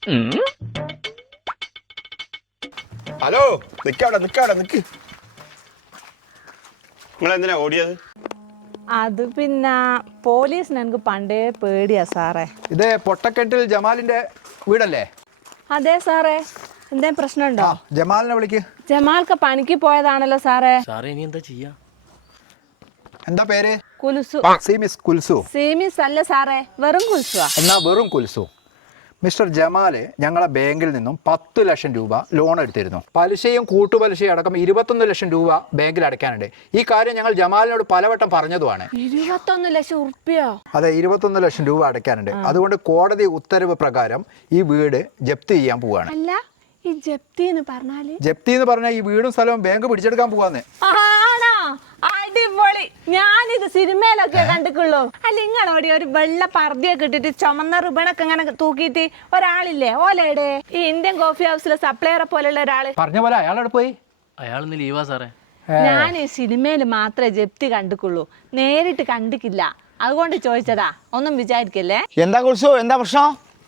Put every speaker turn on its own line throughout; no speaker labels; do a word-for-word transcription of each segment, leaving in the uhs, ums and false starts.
Hello, നിക്കവിടെ നിക്കവിടെ നിക്ക്. നിങ്ങളെന്തിനാ ഓടിയത്?
അത് പിന്നെ പോലീസിന് എനിക്ക് പണ്ടേ പേടിയാ സാറേ.
ഇത് പൊട്ടക്കെട്ടിൽ ജമാലിന്റെ വീടല്ലേ?
അതെ സാറേ. എന്തേലും പ്രശ്നമുണ്ടോ?
ജമാലിനെ വിളിക്ക്.
ജമാൽക്ക് പണിക്ക് പോയതാണല്ലോ സാറേ.
സാറേ ഇനി എന്താ ചെയ്യാ?
എന്താ പേര്?
കുൽസു.
സീമിസ് കുൽസു.
സീമിസ് അല്ല സാറേ, വെറും കുൽസുവാ.
എന്നാ വെറും കുൽസു. മിസ്റ്റർ ജമാല് ഞങ്ങളെ ബാങ്കിൽ നിന്നും പത്ത് ലക്ഷം രൂപ ലോൺ എടുത്തിരുന്നു. പലിശയും കൂട്ടുപലിശയും അടക്കം ഇരുപത്തൊന്ന് ലക്ഷം രൂപ ബാങ്കിൽ അടയ്ക്കാനുണ്ട്. ഈ കാര്യം ഞങ്ങൾ ജമാലിനോട് പലവട്ടം പറഞ്ഞതുമാണ്.
ഇരുപത്തൊന്ന് ലക്ഷം ഉറുപ്പിയോ?
അതെ, ഇരുപത്തൊന്ന് ലക്ഷം രൂപ അടയ്ക്കാനുണ്ട്. അതുകൊണ്ട് കോടതി ഉത്തരവ് പ്രകാരം ഈ വീട് ജപ്തി ചെയ്യാൻ പോവാണ്.
അല്ല, ഈ ജപ്തി എന്ന് പറഞ്ഞാല്?
ജപ്തി എന്ന് പറഞ്ഞാൽ ഈ വീടും സ്ഥലവും ബാങ്ക് പിടിച്ചെടുക്കാൻ പോവാന്ന്.
ആണോ? അടിപൊളി. ഞാനിത് സിനിമയിലൊക്കെ കണ്ടിട്ടുള്ളൂ. അല്ല, ഇങ്ങളോടി ഒരു വെള്ള പർദ്ദയൊക്കെ ഇട്ടിട്ട് ചുമന്ന റിബണൊക്കെ ഇങ്ങനെ തൂക്കിയിട്ട് ഒരാളില്ലേ, ഓലയുടെ ഈ ഇന്ത്യൻ കോഫി ഹൗസിലെ സപ്ലയറെ പോലുള്ള ഒരാള്.
പറഞ്ഞ പോലെ അയാളോട് പോയി.
അയാളൊന്ന് ലീവാ സാറേ.
ഞാൻ ഈ സിനിമയിൽ മാത്രമേ ജപ്തി കണ്ടിട്ടുള്ളൂ, നേരിട്ട് കണ്ടിട്ടില്ല. അതുകൊണ്ട് ചോദിച്ചതാ, ഒന്നും വിചാരിക്കല്ലേ.
എന്താ കുറിച്ചോ? എന്താ പ്രശ്നം?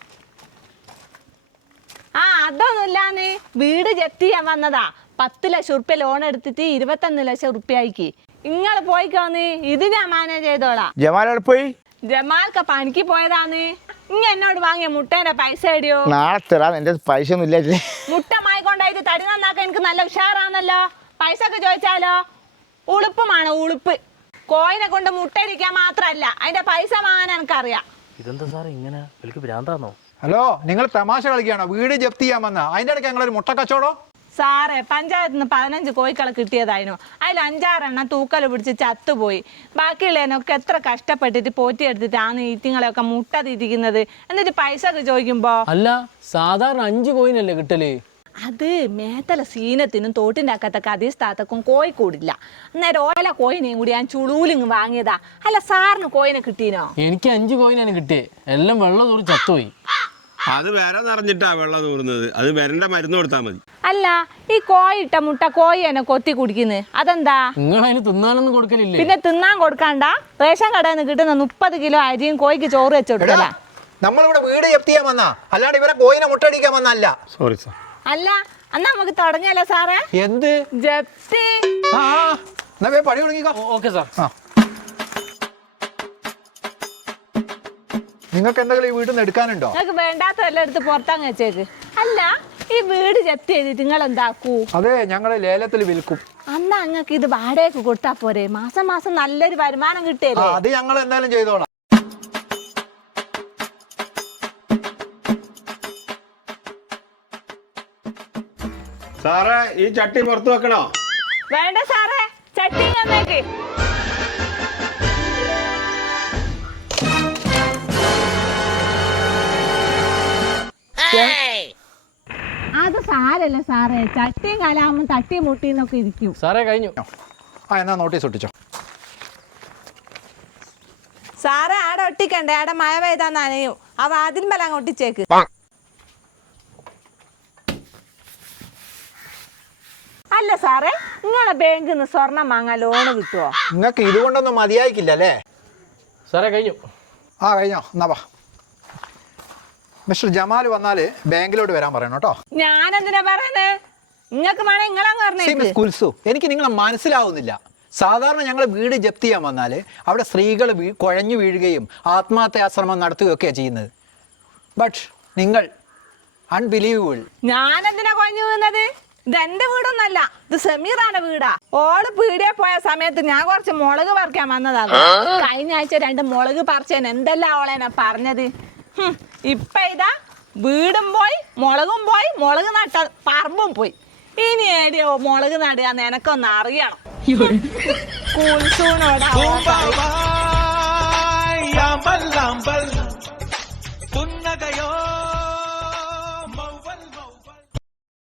ആ അതൊന്നുമില്ലാന്ന്, വീട് ജപ്തി ചെയ്യാൻ വന്നതാ. പത്ത് ലക്ഷം ഉറുപ്പ്യ ലോൺ എടുത്തിട്ട് ഇരുപത്തൊന്ന് ലക്ഷം ഉറുപ്പ്യക്ക്. ഇങ്ങള് പോയിക്കോന്ന്, ഇത് ഞാൻ മാനേജ് ചെയ്തോളാം.
ജമാലോട് പോയി?
ജമാൽക്ക പണിക്ക് പോയതാന്ന്. ഇങ്ങ എന്നോട് വാങ്ങിയ മുട്ടേന്റെ പൈസ എടിയോ?
നാളെ തരാം. എന്റെ പൈസ ഒന്നും ഇല്ല.
മുട്ട മായിക്കൊണ്ടായിട്ട് തടി നന്നാക്കാൻ എനിക്ക് നല്ല ഉഷാറാണല്ലോ. പൈസ ഒക്കെ ചോദിച്ചാലോ? ഉളുപ്പമാണ് ഉളുപ്പ്. കോയിനെ കൊണ്ട് മുട്ട ഇരിക്കാൻ മാത്രല്ല, അതിന്റെ പൈസ വാങ്ങാൻ എനിക്കറിയാം.
ഇതെന്താ സാറേ ഇങ്ങനെ? എനിക്ക് ഭ്രാന്താന്നോ?
ഹലോ, നിങ്ങൾ തമാശ കളിക്കുകയാണോ? വീട് ജപ്തി ചെയ്യാൻ വന്ന അതിന്റെ ഇടയ്ക്ക് ഞങ്ങളൊരു മുട്ട കച്ചവടോ?
സാറേ, പഞ്ചായത്തിൽ നിന്ന് പതിനഞ്ച് കോഴിക്കളെ കിട്ടിയതായിരുന്നു. അതിൽ അഞ്ചാറെണ്ണം തൂക്കൽ പിടിച്ച് ചത്തുപോയി. ബാക്കിയുള്ളതിനൊക്കെ എത്ര കഷ്ടപ്പെട്ടിട്ട് പോറ്റിയെടുത്തിട്ടാണ് ഈറ്റിങ്ങളെയൊക്കെ മുട്ട തിരിക്കുന്നത്. എന്നിട്ട് പൈസ ഒക്കെ ചോദിക്കുമ്പോ
അല്ല, സാധാരണ അഞ്ച് കോയിനല്ലേ കിട്ടല്?
അത് മേത്തല സീനത്തിനും തോട്ടിൻ്റെ അക്കത്തൊക്കെ അതേ സ്ഥാനത്തൊക്കെ കോഴി കൂടില്ല. അന്നേരം ഓല കോയിനെയും കൂടി ഞാൻ ചുളൂലിങ് വാങ്ങിയതാ. അല്ല, സാറിന് കോയിനെ കിട്ടീനോ?
എനിക്ക് അഞ്ച് കോയിനാണ് കിട്ടിയേ. എല്ലാം വെള്ളം തൂറി ചത്തുപോയി.
അത് വര നിറഞ്ഞിട്ടാ വെള്ളം തൂറുന്നത്. അത് വരണ്ട മരുന്ന് കൊടുത്താൽ മതി.
അല്ല, ഈ കോഴി ഇട്ട മുട്ട കോഴി എന്നെ കൊത്തി കുടിക്കുന്നത് അതെന്താ?
നിങ്ങൾ അതിന് തിന്നാനൊന്നും കൊടുക്കലില്ലേ?
പിന്നെ തിന്നാൻ കൊടുക്കാണ്ട റേഷൻ കടയിൽ നിന്ന് കിട്ടുന്ന മുപ്പത് കിലോ അരിയും കോഴിക്ക് ചോറ് വെച്ച് കൊടുക്കല.
നമ്മളിവിടെ വീട് ജപ്തി ചെയ്യാൻ വന്നാ, അല്ലാണ്ട് ഇവരെ കോയിനെ മുട്ടടിക്കാൻ വന്നല്ല.
Sorry sir.
അല്ല, എന്നാ നമുക്ക് തുടങ്ങിയല്ലോ സാറേ.
എന്ത്
ജപ്തി?
ആ എന്നാ വേ പണി തുടങ്ങിക്കോ.
Okay sir.
ആ, നിങ്ങൾക്ക് എന്തെങ്കിലും ഈ വീട്ടിൽ നിന്ന് എടുക്കാനുണ്ടോ?
നിങ്ങൾക്ക് വേണ്ടാത്ത എല്ലാം എടുത്ത് പുറത്തങ്ങ് വെച്ചേക്ക്. അല്ല, ഈ വീട് ജപ്തി ചെയ്തിട്ട് നിങ്ങൾ എന്താക്കൂ?
അതെ, ഞങ്ങള് ലേലത്തിൽ വിൽക്കും.
അന്നാ അങ്ങക്ക് ഇത് വാടകയ്ക്ക് കൊടുത്താ പോരെ? മാസം മാസം നല്ലൊരു വരുമാനം കിട്ടിയല്ലേ?
അത് ഞങ്ങൾ എന്തായാലും ചെയ്തോളാം.
സാറേ, ഈ ചട്ടി പുറത്ത് വെക്കണോ?
വേണ്ട സാറേ, ചട്ടി തന്നേക്ക്. അത് സാരല്ല സാറേ, ചട്ടിയും കലാമും തട്ടി മുട്ടിന്നൊക്കെ ഇരിക്കും.
സാറേ കഴിഞ്ഞു.
ആ, എന്നാ നോട്ടീസ് ഒട്ടിച്ചോ.
സാറേ, ആടെ ഒട്ടിക്കണ്ടേ, ആടെ മഴ പെയ്താ നനയോ. ആ വാതിൽ മേലെ അങ്ങ് ഒട്ടിച്ചേക്ക്. അല്ല സാറേ, നിങ്ങളെ ബാങ്കിൽ നിന്ന് സ്വർണം വാങ്ങാൻ ലോണ് കിട്ടുമോ?
നിങ്ങൾക്ക് ഇതുകൊണ്ടൊന്നും മതിയായിക്കില്ല അല്ലേ?
സാറേ കഴിഞ്ഞു.
ആ, കഴിഞ്ഞോ? എന്നാ വാ. മിസ്റ്റർ ജമാൽ വന്നാല് ബാങ്കിലോട്ട് വരാൻ പറയണം കേട്ടോ.
ഞാനെന്തിനാ പറയുന്നത്? നിങ്ങൾക്ക് വേണേ നിങ്ങളങ്ങ് പറഞ്ഞേ.
കുൽസു, എനിക്ക് നിങ്ങളെ മനസ്സിലാവുന്നില്ല. സാധാരണ ഞങ്ങൾ വീട് ജപ്തി ചെയ്യാൻ വന്നാൽ അവിടെ സ്ത്രീകൾ കുഴഞ്ഞു വീഴുകയും ആത്മഹത്യാശ്രമം നടത്തുകയൊക്കെയാണ് ചെയ്യുന്നത്. ബട്ട് നിങ്ങൾ അൺബിലീവബിൾ.
ഞാനെന്തിനാ കൊഞ്ഞു വീഴുന്നത്? ഇത് എന്റെ വീടൊന്നല്ല, ഇത് സെമീറാന്റെ വീടാ. ഓള് പീടിയെ പോയ സമയത്ത് ഞാൻ കുറച്ച് മുളക് പറിക്കാൻ വന്നതാണ്. കഴിഞ്ഞ ആഴ്ച രണ്ട് മുളക് പറിച്ചേന് എന്തെല്ലാം ഓളേനെ പറഞ്ഞത്. ഇപ്പൊ ഇതാ വീടും പോയി, മുളകും പോയി, മുളക് നട്ട പറമ്പും പോയി. ഇനി ഏടിയോ മുളക് നടുക എനക്കൊന്ന് അറിയണം. കൂൽസൂണോടാ